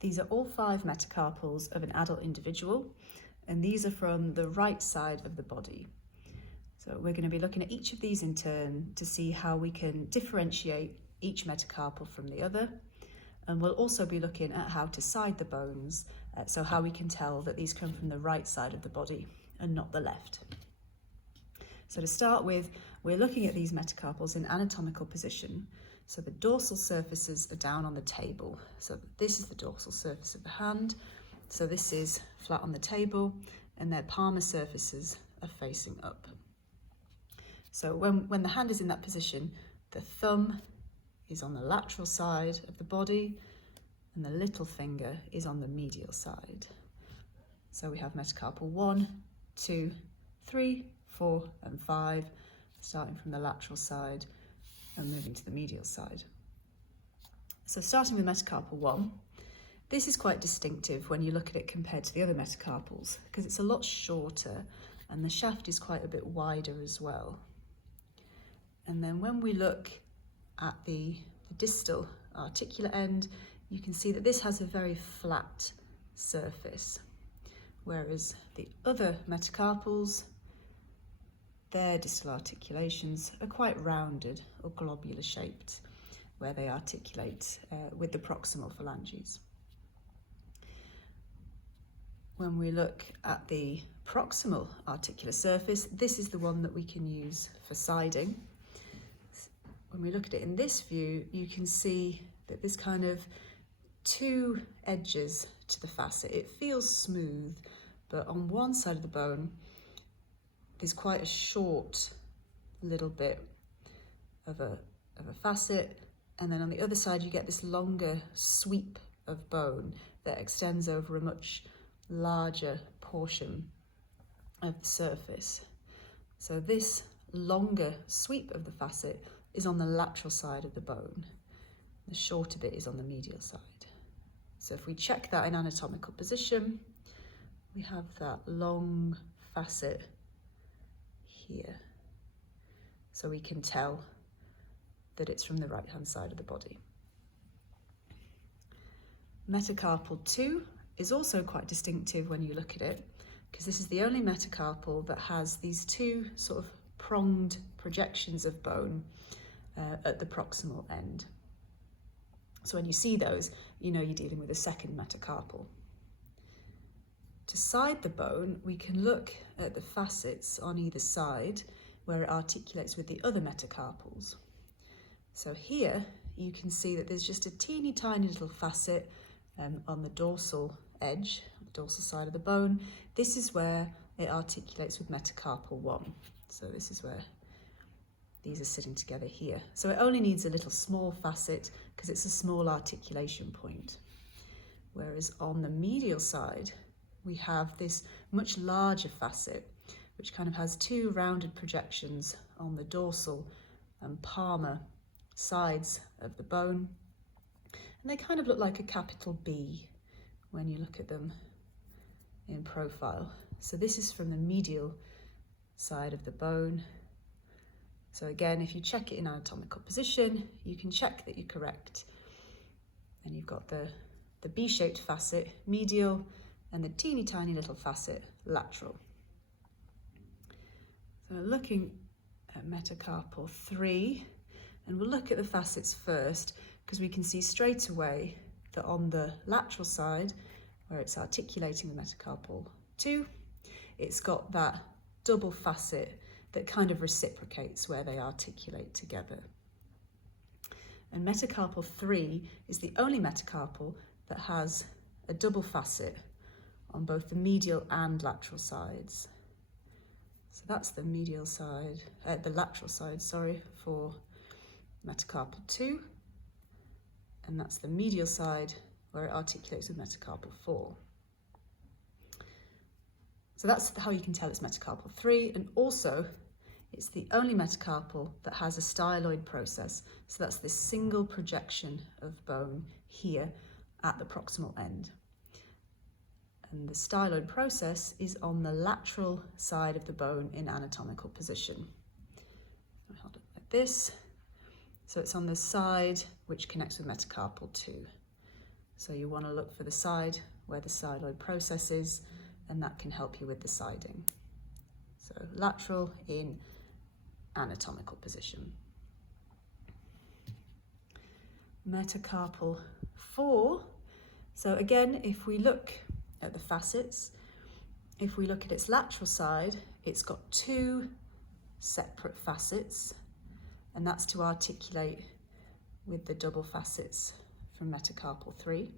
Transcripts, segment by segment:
These are all 5 metacarpals of an adult individual, and these are from the right side of the body. So we're going to be looking at each of these in turn to see how we can differentiate each metacarpal from the other. And we'll also be looking at how to side the bones, so how we can tell that these come from the right side of the body and not the left. So to start with, we're looking at these metacarpals in anatomical position. So the dorsal surfaces are down on the table. So this is the dorsal surface of the hand. So this is flat on the table, and their palmar surfaces are facing up. So when the hand is in that position, the thumb is on the lateral side of the body, and the little finger is on the medial side. So we have metacarpal 1, 2, 3, 4, and 5, starting from the lateral side and moving to the medial side. So starting with metacarpal 1, this is quite distinctive when you look at it compared to the other metacarpals, because it's a lot shorter and the shaft is quite a bit wider as well. And then when we look at the distal articular end, you can see that this has a very flat surface, whereas the other metacarpals, their distal articulations are quite rounded or globular shaped, where they articulate with the proximal phalanges. When we look at the proximal articular surface, this is the one that we can use for siding. When we look at it in this view, you can see that there's kind of 2 edges to the facet. It feels smooth, but on one side of the bone, there's quite a short little bit of a facet, and then on the other side you get this longer sweep of bone that extends over a much larger portion of the surface. So this longer sweep of the facet is on the lateral side of the bone. The shorter bit is on the medial side. So if we check that in anatomical position, we have that long facet here. So we can tell that it's from the right hand side of the body. Metacarpal 2 is also quite distinctive when you look at it, because this is the only metacarpal that has these 2 sort of pronged projections of bone at the proximal end. So when you see those, you know you're dealing with a second metacarpal. To side the bone, we can look at the facets on either side where it articulates with the other metacarpals. So here you can see that there's just a teeny tiny little facet on the dorsal edge, the dorsal side of the bone. This is where it articulates with metacarpal 1. So this is where these are sitting together here. So it only needs a little small facet because it's a small articulation point. Whereas on the medial side, we have this much larger facet, which kind of has 2 rounded projections on the dorsal and palmar sides of the bone. And they kind of look like a capital B when you look at them in profile. So this is from the medial side of the bone. So again, if you check it in anatomical position, you can check that you're correct. And you've got the B-shaped facet medial and the teeny tiny little facet lateral. So looking at metacarpal 3, and we'll look at the facets first, because we can see straight away that on the lateral side, where it's articulating the metacarpal 2, it's got that double facet that kind of reciprocates where they articulate together. And metacarpal 3 is the only metacarpal that has a double facet on both the medial and lateral sides. So that's the medial side, the lateral side, sorry, for metacarpal 2, and that's the medial side where it articulates with metacarpal 4. So that's how you can tell it's metacarpal 3, and also it's the only metacarpal that has a styloid process. So that's this single projection of bone here at the proximal end. And the styloid process is on the lateral side of the bone in anatomical position. I hold it like this. So it's on the side which connects with metacarpal 2. So you want to look for the side where the siloid process is, and that can help you with the siding. So lateral in anatomical position. Metacarpal 4. So again, if we look at the facets, if we look at its lateral side, it's got 2 separate facets, and that's to articulate with the double facets from metacarpal 3.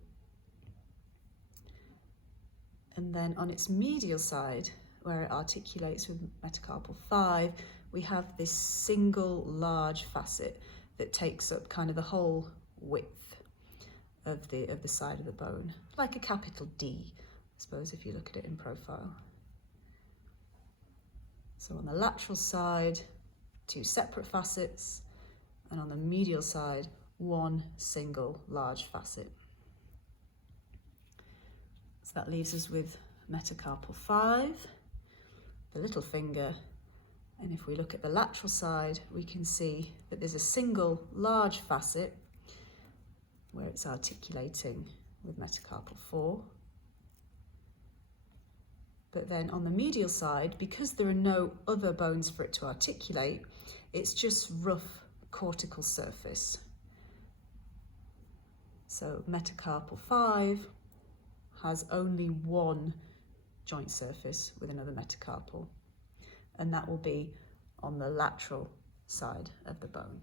And then on its medial side, where it articulates with metacarpal 5, we have this single large facet that takes up kind of the whole width of the side of the bone, like a capital D, I suppose, if you look at it in profile. So on the lateral side, 2 separate facets, and on the medial side, 1 single large facet. So that leaves us with metacarpal 5, the little finger, and if we look at the lateral side, we can see that there's a single large facet where it's articulating with metacarpal 4. But then on the medial side, because there are no other bones for it to articulate, it's just rough cortical surface. So metacarpal 5 has only 1 joint surface with another metacarpal, and that will be on the lateral side of the bone.